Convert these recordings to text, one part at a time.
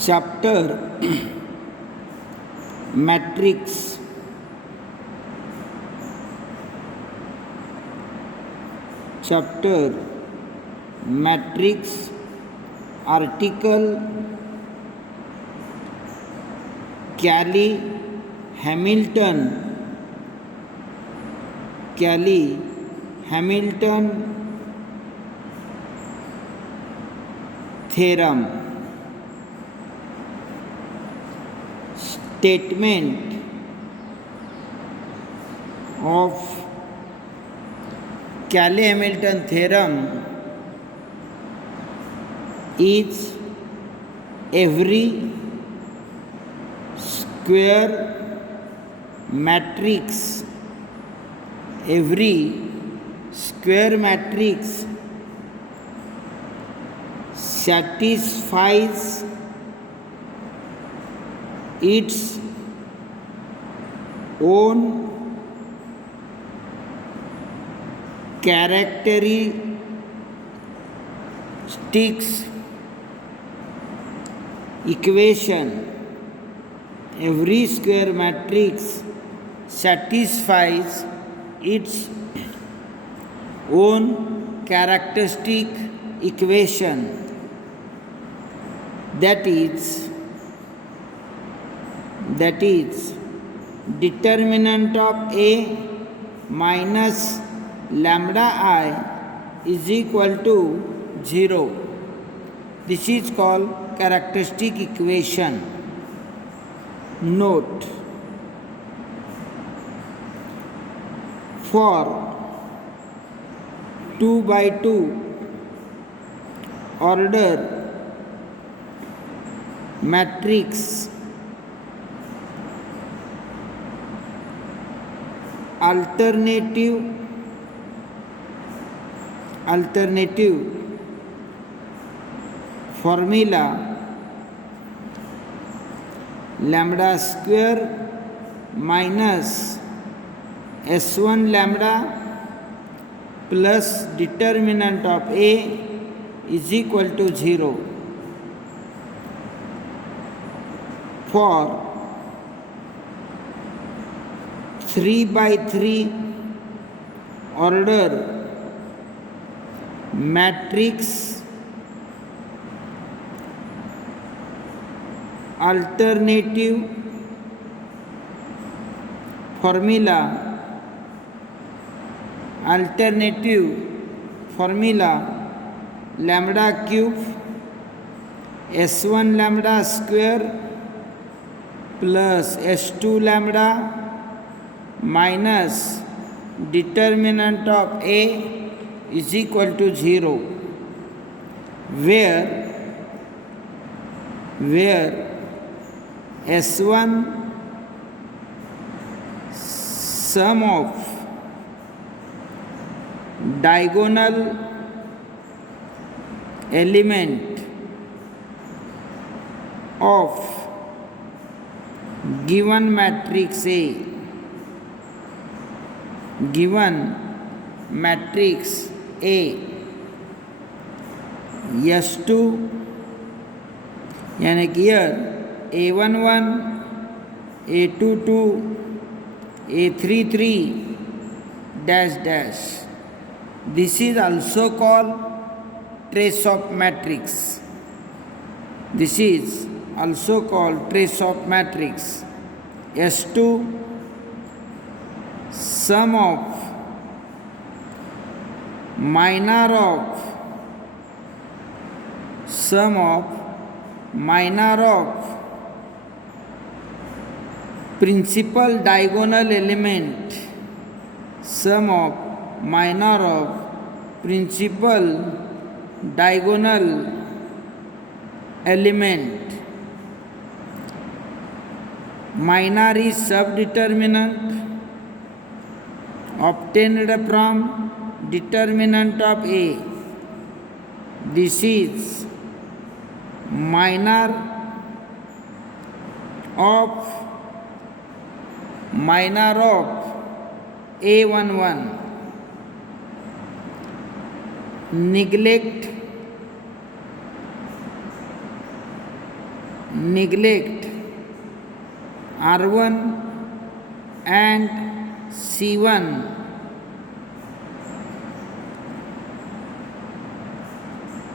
chapter matrix article Cayley-Hamilton theorem. Statement of Cayley-Hamilton theorem is every square matrix satisfies its own characteristics equation. Every square matrix satisfies its own characteristic equation, that is determinant of A minus lambda I is equal to 0. This is called characteristic equation. Note: for 2 by 2 order matrix, alternative formula lambda square minus S1 lambda plus determinant of A is equal to 0. For 3 by 3 order matrix, alternative formula lambda cube S1 lambda square plus S2 lambda minus determinant of A is equal to 0, where S1 sum of diagonal element of given matrix A, S2 यानी कि A11, A22, A33 dash dash. This is also called trace of matrix. S2 sum of minor of principal diagonal element, minor is subdeterminant obtained from determinant of A. This is minor of A11. Neglect neglect R1 and C1,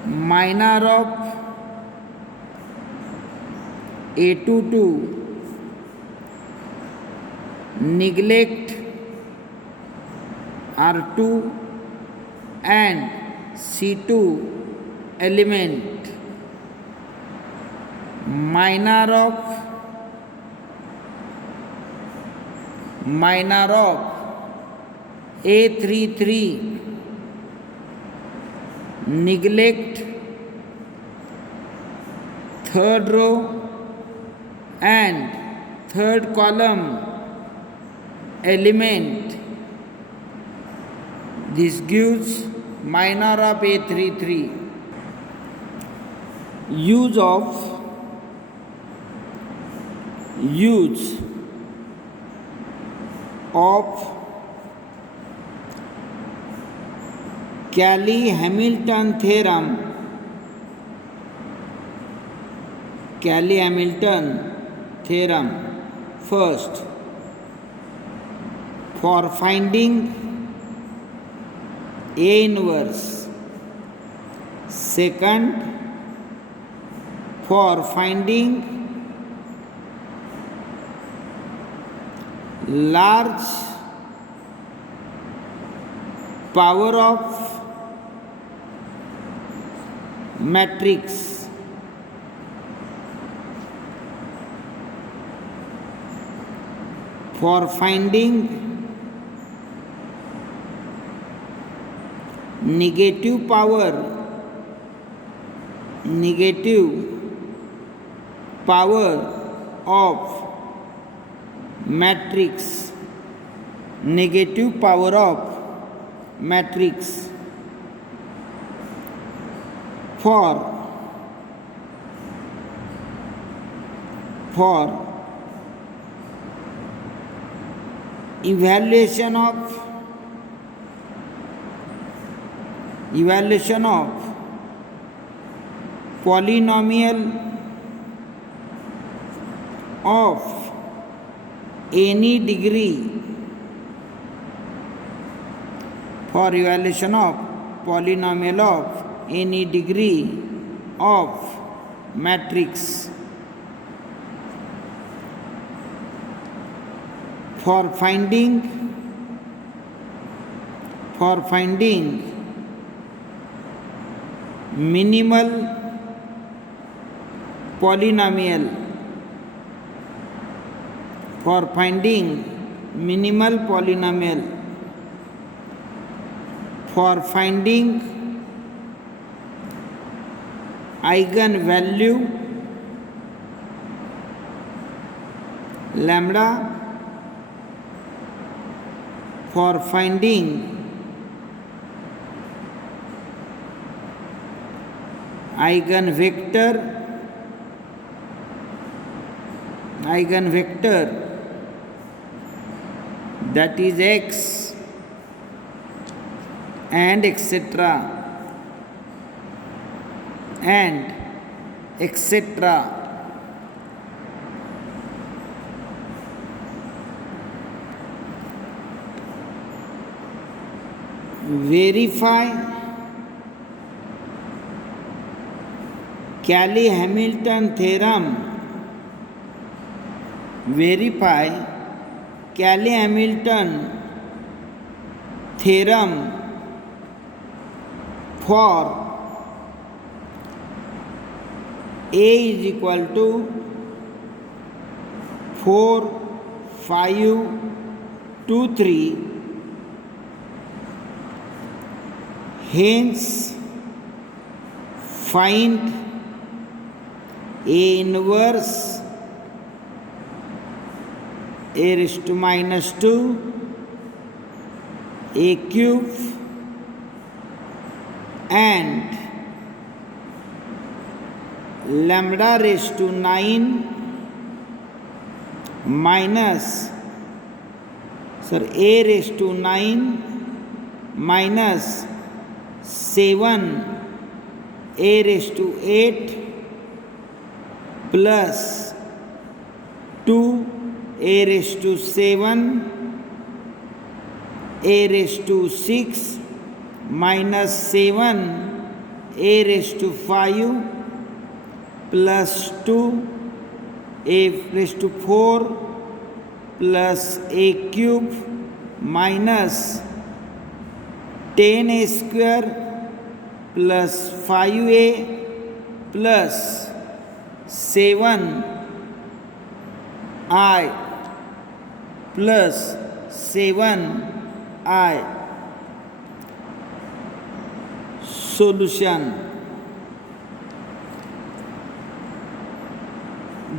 minor of A22, neglect R2 and C2 element, minor of A33, neglect third row and third column element. This gives minor of A33. Use of Cayley-Hamilton theorem. Cayley-Hamilton theorem. First, for finding A inverse. Second, for finding large power of matrix. For finding negative power of matrix. Negative power of matrix. For evaluation of polynomial of any degree. For evaluation of polynomial of any degree of matrix. For finding minimal polynomial. For finding minimal polynomial. For finding eigenvalue lambda. For finding eigenvector that is x and etc. Verify Cayley-Hamilton theorem. Verify Cayley-Hamilton theorem for A is equal to 4, 5, 2, 3. Hence, find A inverse A raised to minus 2 A cube and lambda raised to 9 minus A raised to 9 minus 7 A raised to 8 plus 2 a raised to 7 a raised to 6 minus 7 a raised to 5 plus 2 a raised to 4 plus a cube minus 10a square plus 5a plus 7i plus 7i. Solution.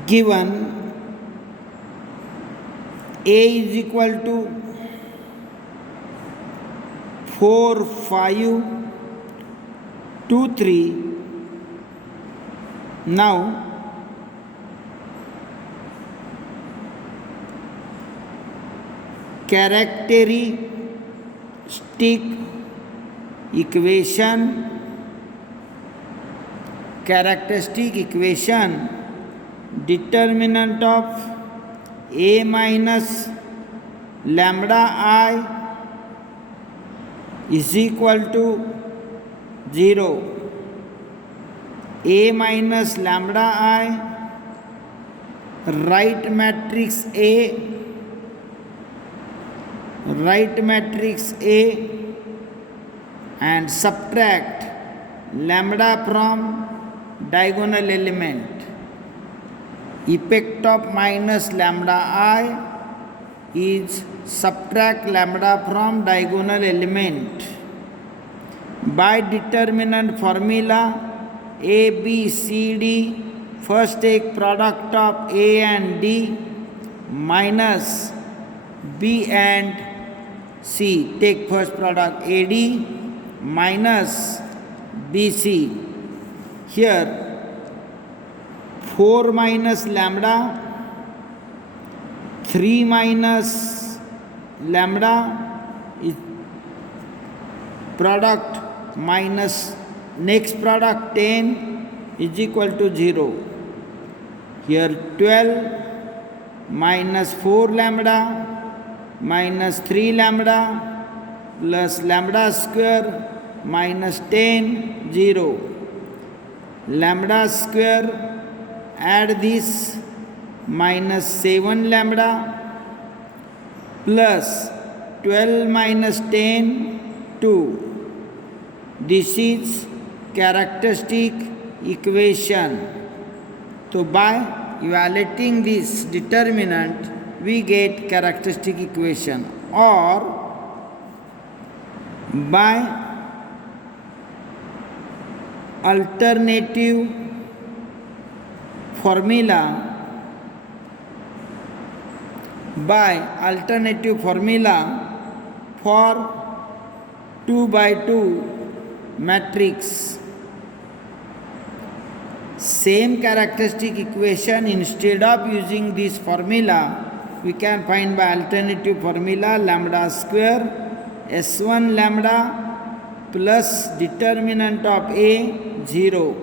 Given a is equal to 4, 5, 2, 3. Now characteristic equation determinant of a minus lambda I is equal to 0. A minus lambda I, write matrix A and subtract lambda from diagonal element. Effect of minus lambda I is subtract lambda from diagonal element. By determinant formula A, B, C, D, first take product of A and D minus B and C. Take first product AD minus BC. Here 4 minus lambda, 3 minus lambda is product minus next product 10 is equal to 0. Here 12 minus 4 lambda minus 3 lambda plus lambda square minus 10, 0. Lambda square, add this, minus 7 lambda plus 12 minus 10, 2. This is characteristic equation. So by evaluating this determinant, we get characteristic equation, or by alternative formula for 2 by 2 matrix. Same characteristic equation, instead of using this formula, we can find by alternative formula lambda square S1 lambda plus determinant of A 0.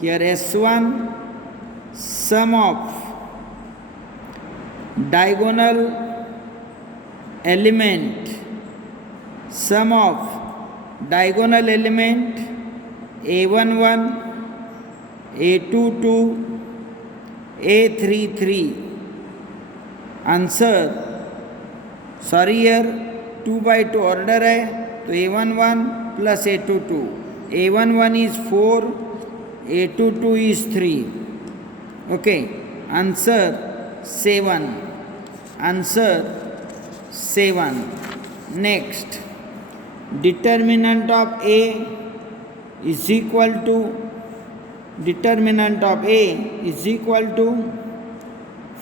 Here S1 sum of diagonal element A11, A22, A33. Answer here 2 by 2 order है तो A11 plus A22. A11 is 4, A22 is 3. Okay, answer 7. Next, determinant of A is equal to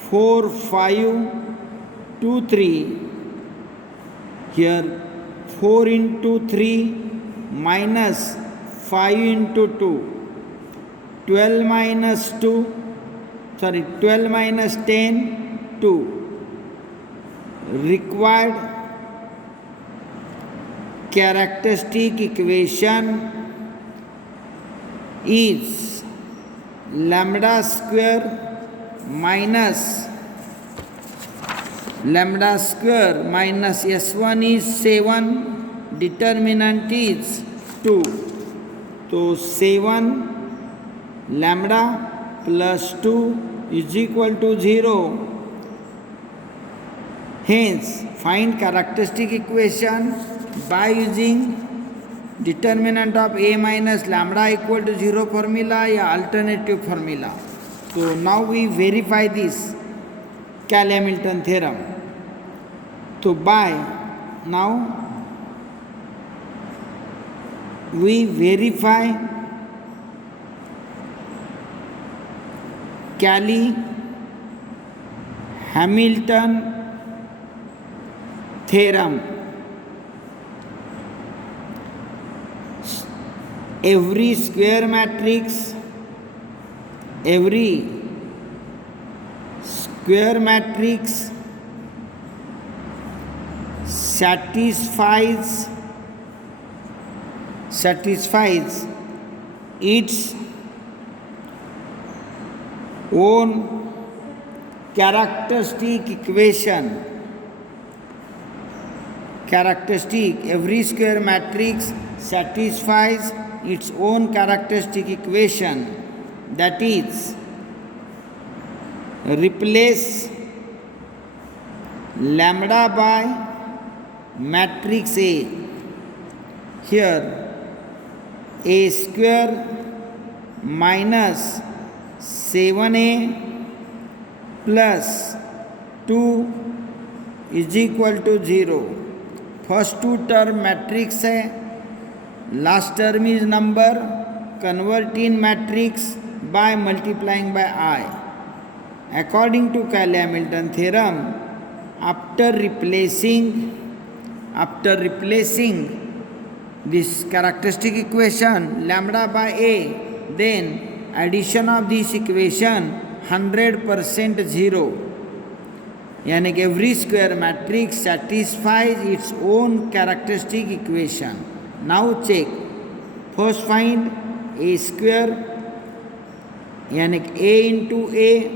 4, 5, 2, 3. Here 4 into 3 minus 5 into 2. 12 minus 10, 2. Required characteristic equation is lambda square minus lambda square minus S1 is 7, determinant is 2. So 7 lambda plus 2 is equal to 0. Hence, find characteristic equation by using determinant of A minus lambda equal to 0 formula or alternative formula. So now we verify this Cayley-Hamilton theorem. So by now we verify Cayley-Hamilton theorem. Every square matrix satisfies its own characteristic equation. Every square matrix satisfies its own characteristic equation, that is, replace lambda by matrix A. Here A square minus 7A plus 2 is equal to 0. First two term matrix है, last term is number, convert in matrix by multiplying by I. According to Cayley-Hamilton theorem, after replacing this characteristic equation lambda by A, then addition of this equation 100% 0. यानी कि every square matrix satisfies its own characteristic equation. Now check. First find A square, यानी कि A into A.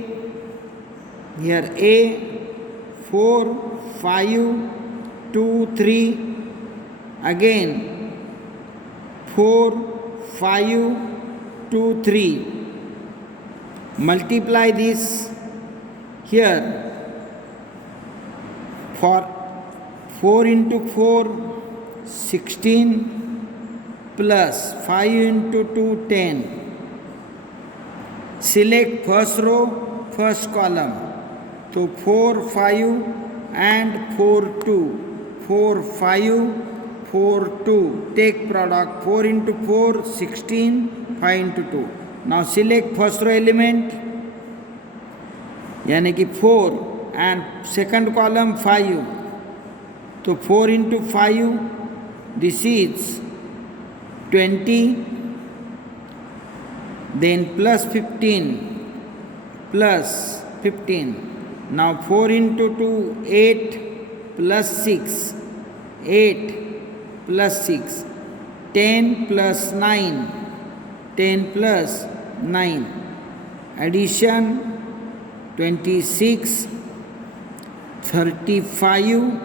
Here A 4, 5, 2, 3. Again 4, 5, 2, 3. Multiply this here. For 4 into 4, 16 plus 5 into 2, 10. Select first row, first column. So 4, 5 and 4, 2. 4, 5, 4, 2. Take product 4 into 4, 16, 5 into 2. Now select first row element, यानी कि 4 and second column 5. So 4 into 5, this is 20, then plus 15, plus 15. Now 4 into 2, 8, plus 6, 8 plus 6, 10 plus 9, 10 plus 9. Addition 26, 35,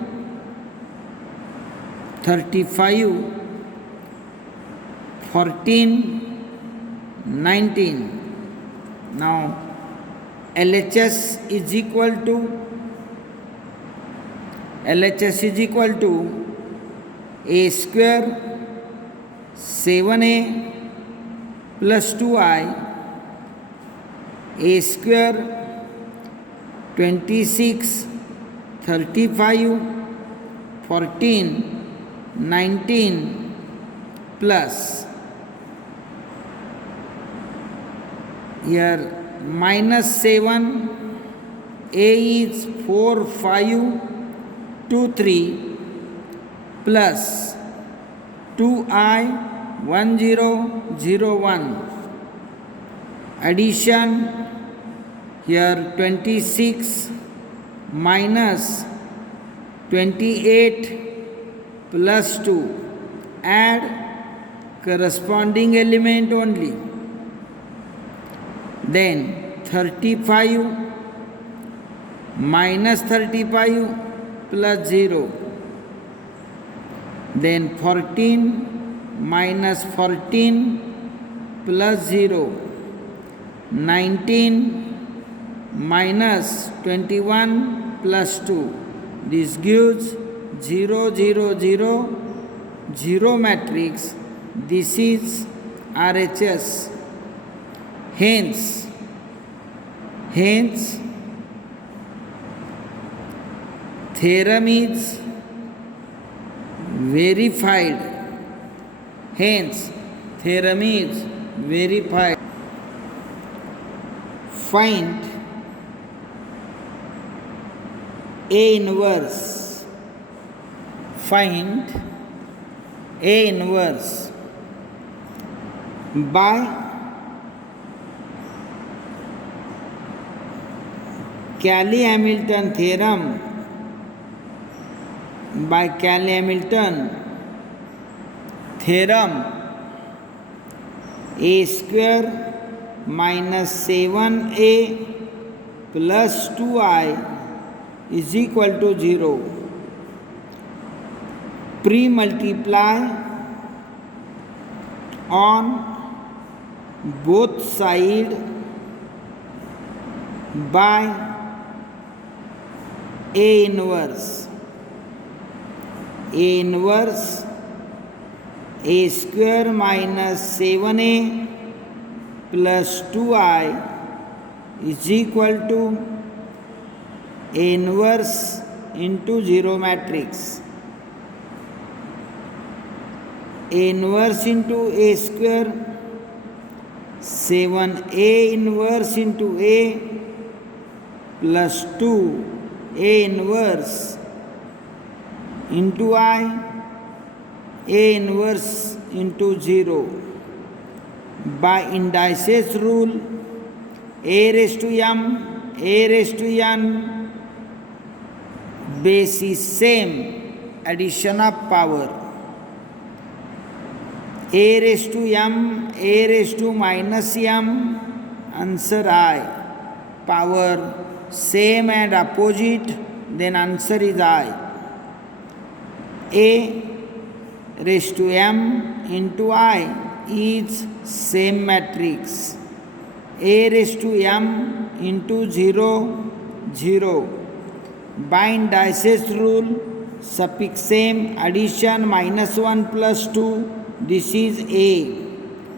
14, 19. Now LHS is equal to A square 7A plus 2I, A square 26, 35, 14, 19 plus here minus 7, A is 4, 5, 2, 3 plus 2I 1, 0, 0, 1. Addition here 26 minus 28 plus 2. Add corresponding element only. Then 35 minus 35 plus 0. Then 14 minus 14 plus 0. 19 minus 21 plus 2. This gives 0, 0, 0, 0 matrix. This is RHS. Hence, theorem is verified. Hence, theorem is verified. Find A inverse. Find A inverse by Cayley-Hamilton theorem. By Cayley-Hamilton theorem, a square minus 7a plus 2i is equal to 0. Pre-multiply on both sides by A inverse. A inverse a square minus 7a plus 2i is equal to A inverse into 0 matrix. A inverse into a square, 7a inverse into a plus 2 A inverse into I, A inverse into 0. By indices rule, A raised to m, A raised to n, base is same, addition of power. A raised to m, A raised to minus m, answer I. Power same and opposite, then answer is I. A raised to m into I is same matrix. A raised to m into 0, 0. By indices rule, suffix same, addition minus 1 plus 2, this is A,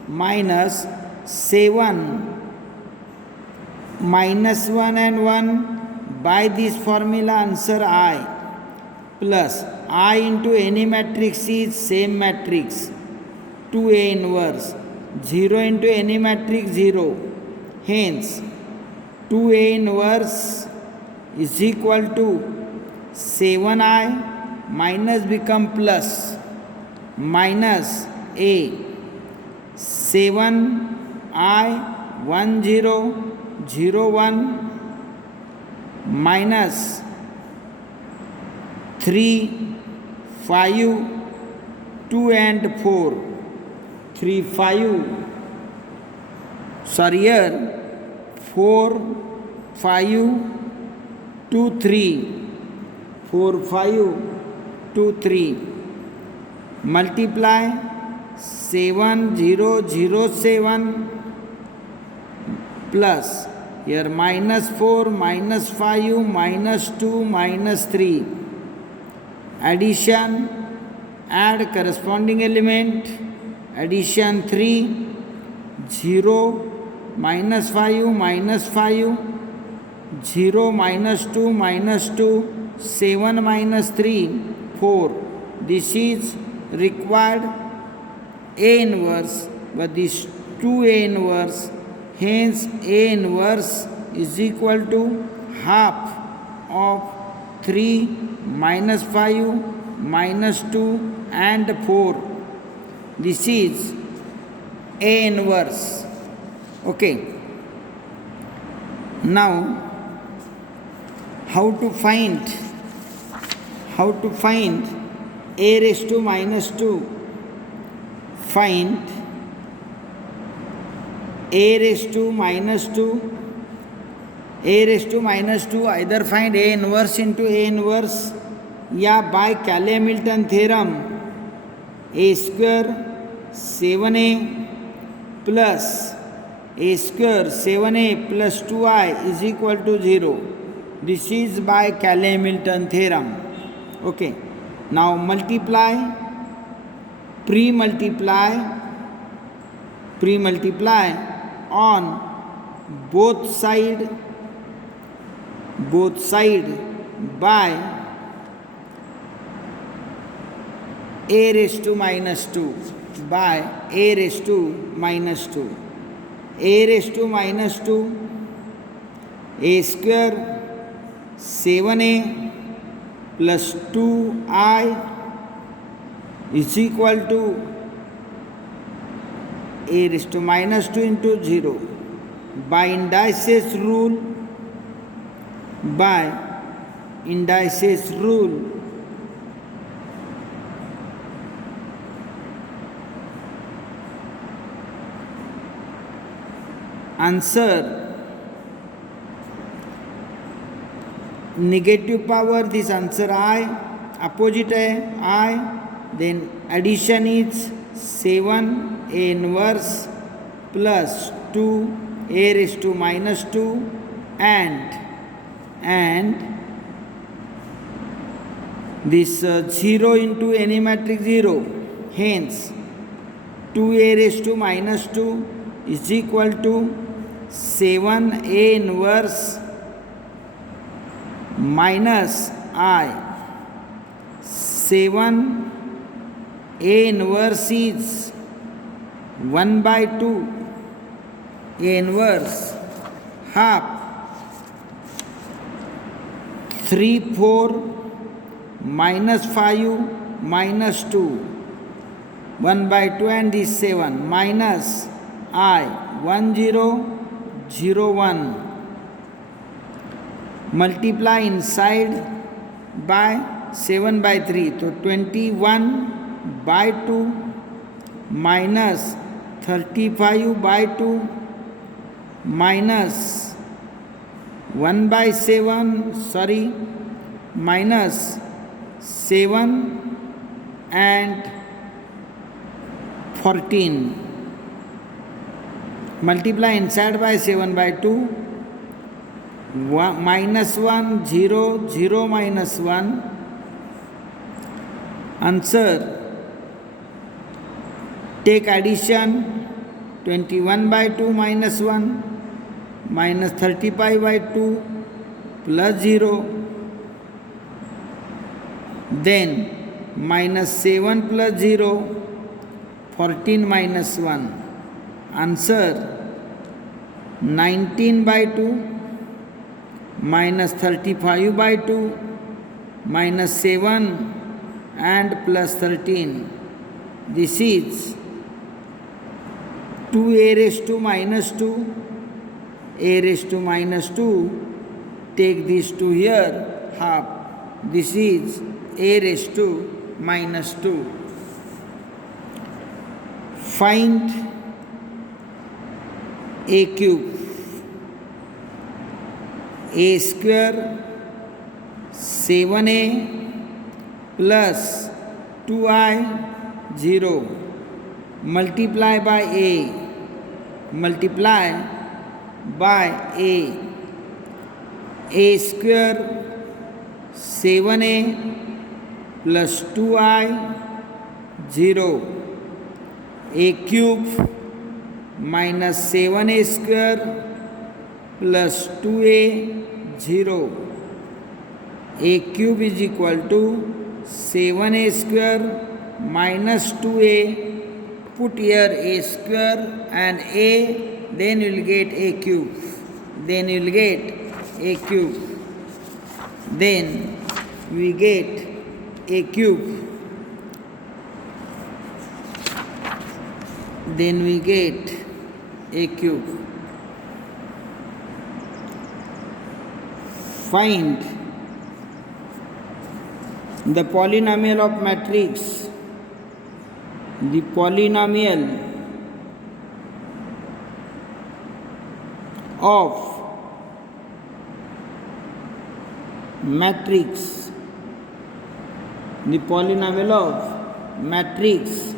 minus 7 minus 1 and 1, by this formula answer I, plus I into any matrix is same matrix, 2A inverse, 0 into any matrix 0, hence 2A inverse is equal to 7i minus become plus, minus A, 7i 1 0 0 1 minus 3 5 2 and 4 3 5 sorry here 4 5 2 3 4 5 2 3 multiply 7 0 0 7 plus here minus 4 minus 5 minus 2 minus 3 addition, add corresponding element, addition 3 0 minus 5 minus 5 0 minus 2 minus 2 7 minus 3 4. This is required A inverse, but this 2A inverse, hence A inverse is equal to half of 3 minus 5 minus 2 and 4. This is A inverse. Okay. Now, how to find A raised to minus 2? Find A raised to minus 2 A raised to minus 2, either find A inverse into A inverse, या by Cayley-Hamilton theorem A square 7A plus A square 7A plus 2I is equal to 0. This is by Cayley-Hamilton theorem. Okay. Now multiply, pre-multiply on both side by A raised to minus 2, by A raised to minus 2. A raised to minus 2, A square 7A plus 2I is equal to A raised to minus 2 into 0. By indices rule, answer negative power, this answer I, opposite है I, then addition is 7 A inverse plus 2 A raised to minus 2 and this 0 into any matrix 0, hence 2A raised to minus 2 is equal to 7A inverse minus I. 7A inverse is 1 by 2, A inverse half 3 4 minus 5 minus 2 1 by 2 and this 7 minus I 1 0 0 1. Multiply inside by 7 by 3, so 21 by 2 minus 35 by 2 minus 1 by 7, minus 7 and 14. Multiply inside by 7 by 2, minus 1, 0, 0 minus 1. Answer, take addition, 21 by 2 minus 1, minus 35 by 2 plus 0, then minus 7 plus 0, 14 minus 1. Answer, 19 by 2 minus 35 by 2 minus 7 and plus 13. This is 2A raised to minus 2, A raised to minus 2, take these 2 here, half. This is A raised to minus 2. Find A cube. A square 7A plus 2I 0. Multiply by A. A square 7A plus 2I 0. A cube minus 7A square plus 2A 0. A cube is equal to 7A square minus 2A. Put here A square and A, then you will get A cube. Then we get A cube. Find the polynomial of matrix. The polynomial of matrix, the polynomial of matrix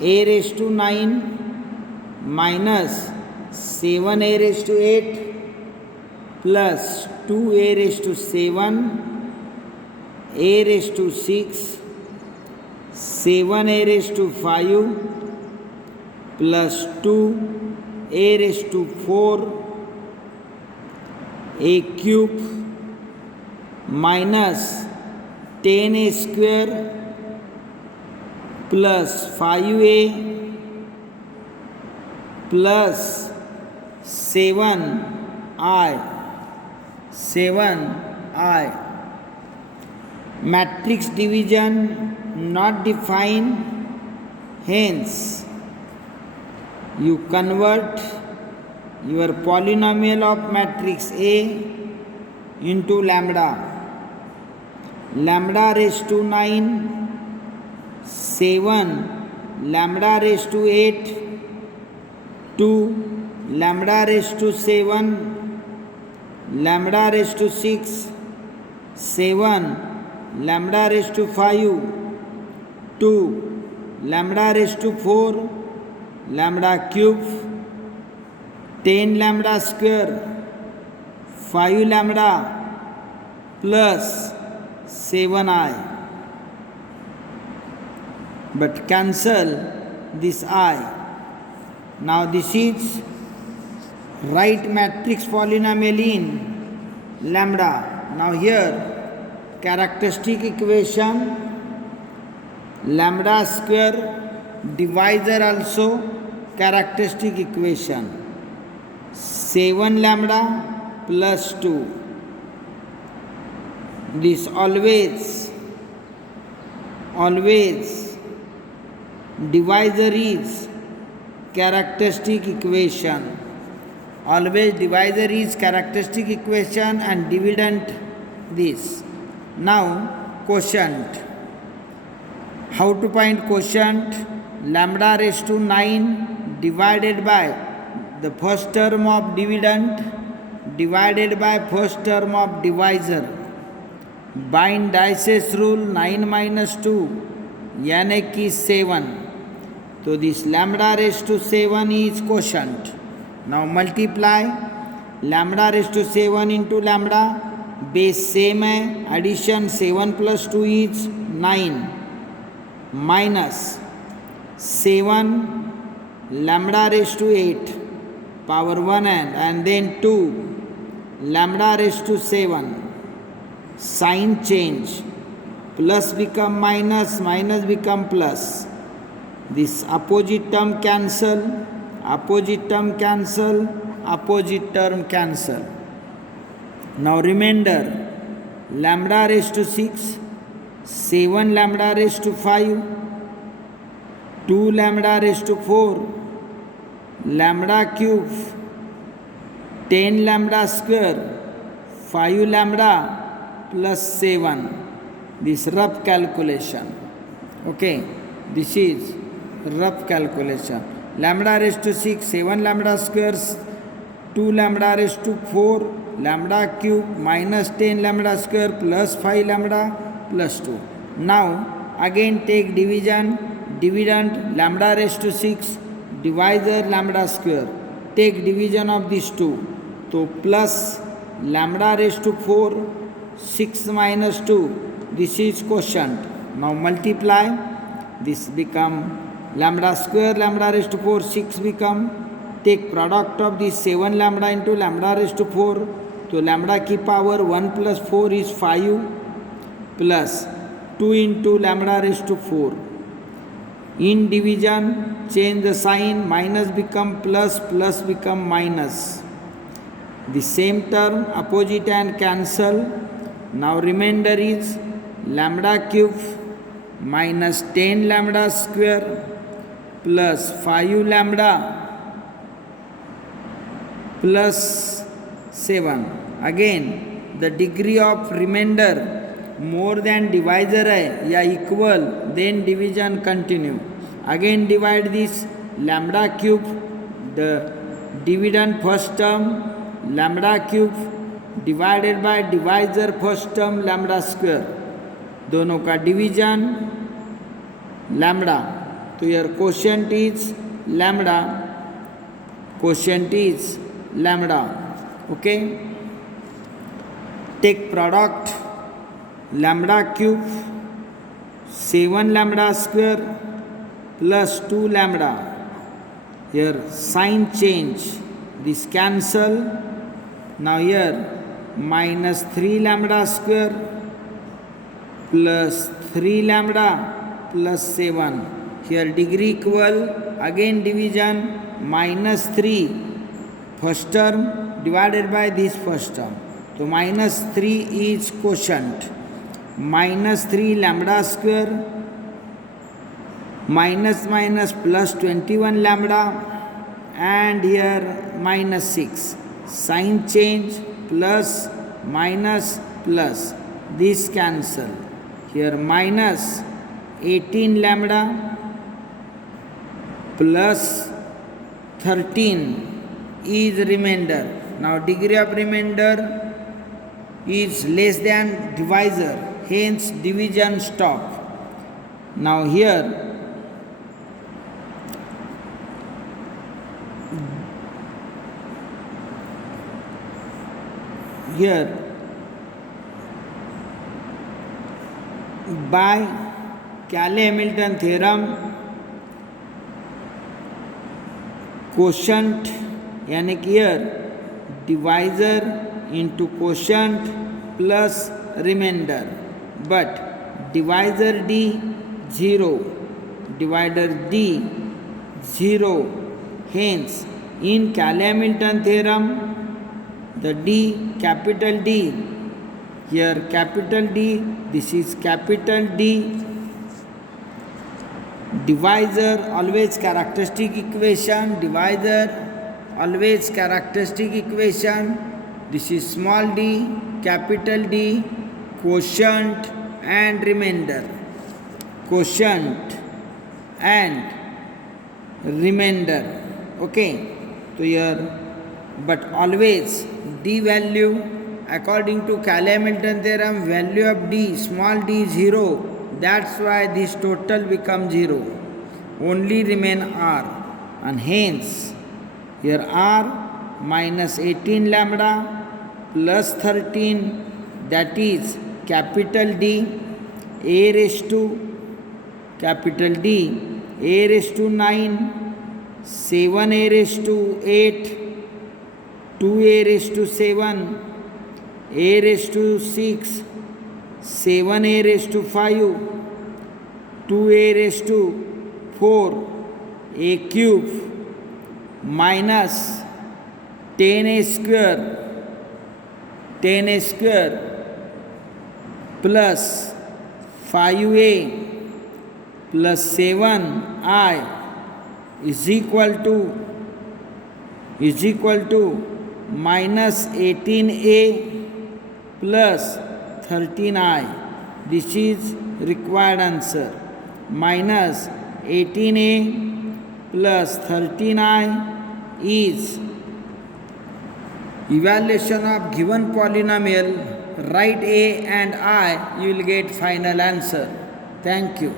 a raised to 9 minus 7a raised to 8 plus 2a raised to 7, a raised to 6, 7a raised to 5 plus 2a raised to 4 a cube minus 10a square plus 5a plus 7i. Matrix division not defined, hence you convert your polynomial of matrix A into lambda. Lambda raised to 9, 7 lambda raised to 8, 2 lambda raised to 7, lambda raised to 6, 7 lambda raised to 5, 2 lambda raised to 4, lambda cube, 10 lambda square, 5 lambda plus 7i. But cancel this I. Now this is right matrix polynomial in lambda. Now here characteristic equation lambda square divisor also characteristic equation 7 lambda plus 2. This always divisor is characteristic equation. Always divisor is characteristic equation and dividend this. Now quotient. How to find quotient? Lambda raised to 9 divided by the first term of dividend divided by first term of divisor. Bind Dices rule 9 minus 2 यानी कि 7. So this lambda raised to 7 is quotient. Now multiply lambda raised to 7 into lambda. Base same है. Addition 7 plus 2 is 9 minus 7 lambda raised to 8 power 1 and then 2 lambda raised to 7. Sign change. Plus become minus, minus become plus. This opposite term cancel, opposite term cancel, opposite term cancel. Now remainder lambda raised to 6, 7 lambda raised to 5, 2 lambda raised to 4, lambda cube, 10 lambda square, 5 lambda plus 7. This rough calculation. Okay, this is rough calculation. Lambda raised to 6, 7 lambda squares, 2 lambda raised to 4, lambda cube minus 10 lambda square plus 5 lambda plus 2. Now again take division, dividend lambda raised to 6, divisor lambda square. Take division of these two. So plus lambda raised to 4, 6 minus 2. This is quotient. Now multiply. This become lambda square, lambda raised to 4, 6 become. Take product of this 7 lambda into lambda raised to 4. So lambda की power 1 plus 4 is 5 plus 2 into lambda raised to 4. In division, change the sign, minus become plus, plus become minus. The same term, opposite and cancel. Now remainder is lambda cube minus 10 lambda square plus 5 lambda plus 7. Again, the degree of remainder more than divisor है या equal, then division continue. Again divide this lambda cube, the dividend first term lambda cube divided by divisor first term lambda square, दोनों का division lambda. तो your quotient is lambda. Quotient is lambda. Okay. Take product lambda cube 7 lambda square plus 2 lambda. Here sign change, this cancel. Now here minus 3 lambda square plus 3 lambda plus 7. Here degree equal, again division, minus 3 first term divided by this first term. So minus 3 is quotient. Minus 3 lambda square minus minus plus 21 lambda, and here minus 6. Sign change, plus minus plus, this cancel. Here minus 18 lambda plus 13 is remainder. Now degree of remainder is less than divisor, hence division stop. Now here by Cayley-Hamilton theorem, quotient यानी कि here divisor into quotient plus remainder, but divisor D 0, divider D 0, hence in Cayley-Hamilton theorem the D, capital D, here capital D, this is capital D, divisor always characteristic equation, divisor always characteristic equation, this is small d, capital D, quotient and remainder, quotient and remainder. Okay, so here, but always D value according to Cayley-Hamilton theorem, value of D, small d 0, that's why this total becomes 0. Only remain R, and hence here R minus 18 lambda plus 13, that is capital D, A raised to capital D, A raised to 9, 7A raised to 8, 2A raised to 7, A raised to 6, 7A raised to 5, 2A raised to 4, A cube minus 10A square plus 5A plus 7I is equal to minus 18A plus 13I. This is required answer. Minus 18A plus 13I is evaluation of given polynomial. Write A and I, you will get final answer. Thank you.